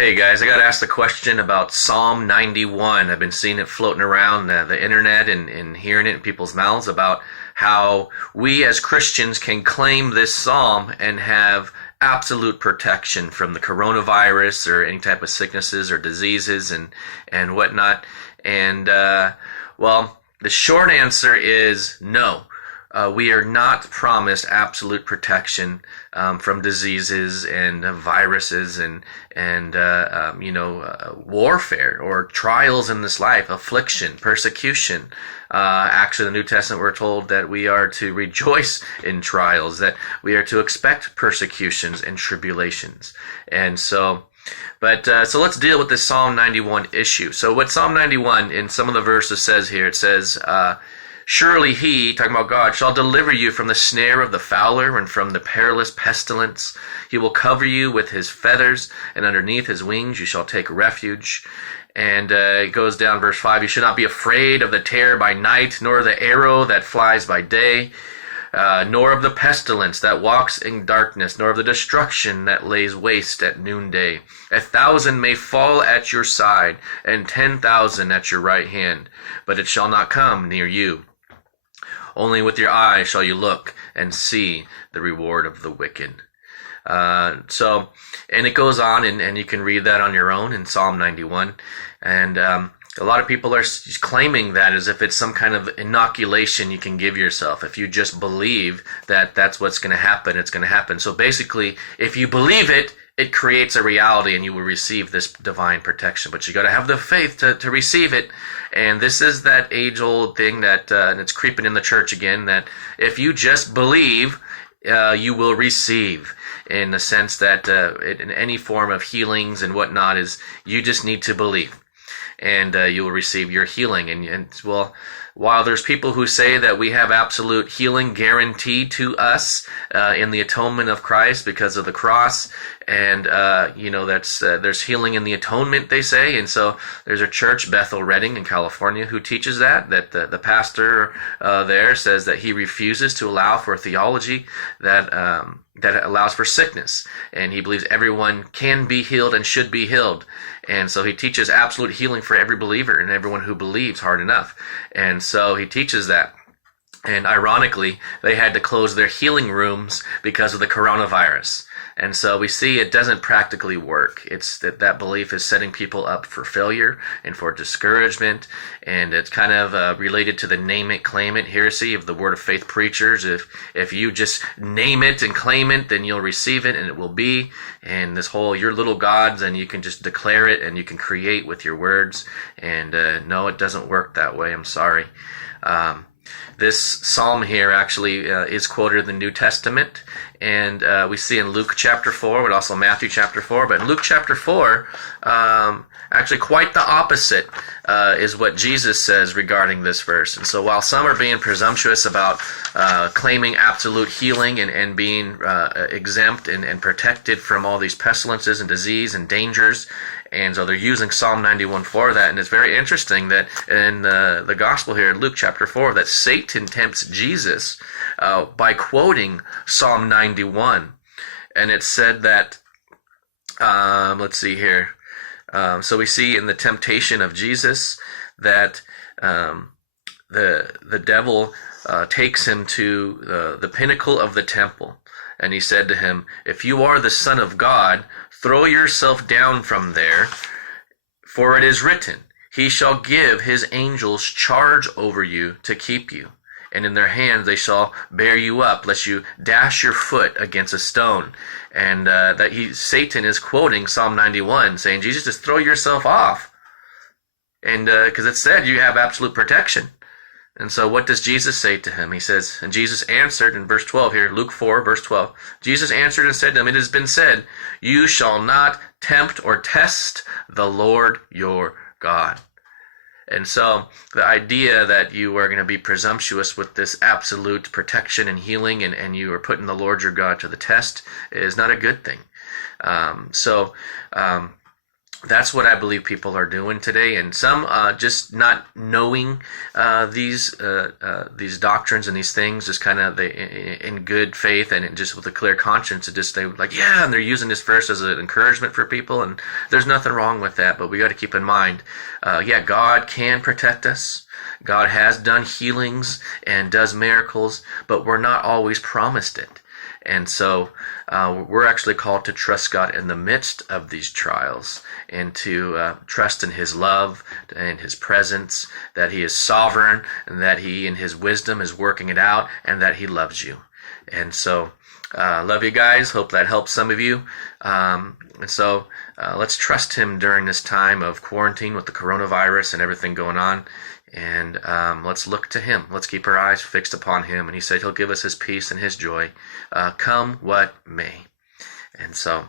Hey guys, I got asked a question about Psalm 91. I've been seeing it floating around the internet and hearing it in people's mouths about how we as Christians can claim this psalm and have absolute protection from the coronavirus or any type of sicknesses or diseases and whatnot. And well, the short answer is no. We are not promised absolute protection from diseases and viruses and warfare or trials in this life, affliction, persecution. Actually, in the New Testament, we're told that we are to rejoice in trials, that we are to expect persecutions and tribulations, and so. So let's deal with this Psalm 91 issue. So what Psalm 91 in some of the verses says here, it says, surely he, talking about God, shall deliver you from the snare of the fowler and from the perilous pestilence. He will cover you with his feathers, and underneath his wings you shall take refuge. And it goes down, verse 5, you should not be afraid of the terror by night, nor the arrow that flies by day, nor of the pestilence that walks in darkness, nor of the destruction that lays waste at noonday. 1,000 may fall at your side, and 10,000 at your right hand, but it shall not come near you. Only with your eyes shall you look and see the reward of the wicked. And it goes on, and you can read that on your own in Psalm 91. And a lot of people are claiming that as if it's some kind of inoculation you can give yourself. If you just believe that that's what's going to happen, it's going to happen. So basically, if you believe it, it creates a reality and you will receive this divine protection. But you got to have the faith to receive it. And this is that age-old thing that, and it's creeping in the church again, that if you just believe, you will receive, in the sense that in any form of healings and whatnot is you just need to believe, and you will receive your healing. And well, while there's people who say that we have absolute healing guaranteed to us in the atonement of Christ because of the cross, and that's there's healing in the atonement, they say. And so there's a church, Bethel Redding in California, who teaches that the pastor there says that he refuses to allow for a theology that allows for sickness, and he believes everyone can be healed and should be healed. And so he teaches absolute healing for every believer and everyone who believes hard enough. And so he teaches that. And ironically, they had to close their healing rooms because of the coronavirus. And so we see it doesn't practically work. It's that belief is setting people up for failure and for discouragement. And it's kind of related to the name it, claim it heresy of the word of faith preachers. If you just name it and claim it, then you'll receive it and it will be. And this whole, you're little gods, and you can just declare it and you can create with your words. And no, it doesn't work that way. I'm sorry. This psalm here actually is quoted in the New Testament, and we see in Luke chapter 4, but also Matthew chapter 4. But in Luke chapter 4, actually quite the opposite is what Jesus says regarding this verse. And so while some are being presumptuous about claiming absolute healing and being exempt and protected from all these pestilences and disease and dangers, and so they're using Psalm 91 for that. And it's very interesting that in the gospel here in Luke chapter 4 that Satan tempts Jesus by quoting Psalm 91. And it said that, let's see here. So we see in the temptation of Jesus that the devil takes him to the pinnacle of the temple. And he said to him, if you are the Son of God, throw yourself down from there, for it is written, he shall give his angels charge over you to keep you. And in their hands they shall bear you up, lest you dash your foot against a stone. And Satan is quoting Psalm 91, saying, Jesus, just throw yourself off. And because it said you have absolute protection. And so what does Jesus say to him? He says, and Jesus answered in verse 12 here, Luke 4, verse 12. Jesus answered and said to him, it has been said, you shall not tempt or test the Lord your God. And so the idea that you are going to be presumptuous with this absolute protection and healing and you are putting the Lord your God to the test is not a good thing. that's what I believe people are doing today, and some just not knowing these doctrines and these things, just kind of in good faith and just with a clear conscience, and just they like, yeah, and they're using this verse as an encouragement for people, and there's nothing wrong with that. But we got to keep in mind, yeah, God can protect us. God has done healings and does miracles, but we're not always promised it. And so we're actually called to trust God in the midst of these trials, and to trust in His love and His presence, that He is sovereign, and that He in His wisdom is working it out, and that He loves you. And so love you guys. Hope that helps some of you. And so let's trust Him during this time of quarantine with the coronavirus and everything going on. And let's look to Him. Let's keep our eyes fixed upon Him. And He said He'll give us His peace and His joy, come what may. And so